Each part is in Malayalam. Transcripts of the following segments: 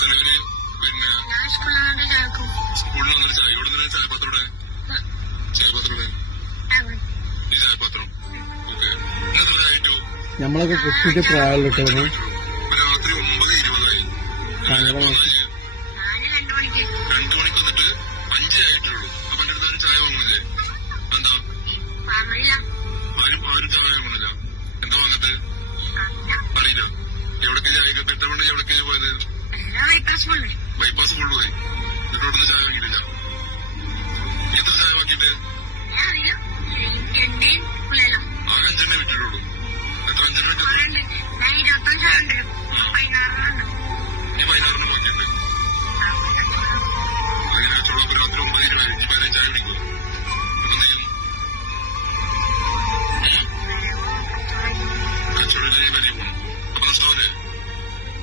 ചെലവിന് പിന്നെ സ്കൂളിൽ വന്നൊരു ചായ ഇവിടെ നിന്ന് ചായപാത്രോടെ ഈ ചായപാത്രം ഓക്കെ ഇന്നത്തെ നമ്മളൊക്കെ കുട്ടിക്ക് പ്രായമുള്ള രാത്രി 9:20 2 മണിക്ക് വന്നിട്ട് 5 ആയിട്ടുള്ളൂ. അപ്പൊ എന്റെ അടുത്ത് ചായ വാങ്ങണില്ലേ? എന്താ ആരും ചായ വാങ്ങണില്ല? എന്താ വന്നിട്ട് അറിയില്ല. എവിടേക്ക് ചായ പെട്രോണ്ട് എവിടേക്കാ പോയത്? ബൈപ്പാസ് കൊണ്ടുപോയി. എന്നിട്ടോടൊന്നും ചായ വാങ്ങിയിട്ടില്ല. എത്ര ചായ വാങ്ങിയിട്ട്? ആകെ 5 വിട്ടിട്ടുള്ളൂ. എത്ര 5 വിട്ടത്? ഇനി 16 വാങ്ങിയിട്ടുണ്ട്. അങ്ങനെ കച്ചവടം രാത്രി 9:20 ഇനി വേറെ ചായ കുടിക്കുമോ? അപ്പൊ എന്ത് ചെയ്യും? കച്ചവടത്തിലേക്ക് വലിയ പോകണം. അപ്പൊ നഷ്ടമല്ലേ?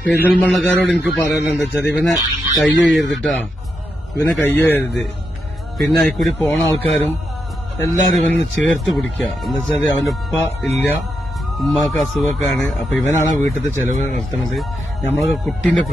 പെരിന്തൽമണ്ണക്കാരോട് എനിക്ക് പറയാനുണ്ട് വെച്ചാൽ ഇവനെ കയ്യൊയ്യരുതിട്ടാ, ഇവനെ കയ്യൊയ്യരുത്. പിന്നെ അതിൽക്കൂടി പോണ ആൾക്കാരും എല്ലാരും ഇവനെ ചേർത്ത് പിടിക്കുക. എന്താ വെച്ചാല് അവന്റെ ഉപ്പ ഇല്ല, ഉമ്മാക്ക് അസുഖമൊക്കെയാണ്. അപ്പൊ ഇവനാണ് വീട്ടിലത്തെ ചെലവ് നടത്തുന്നത്. നമ്മളൊക്കെ കുട്ടീന്റെ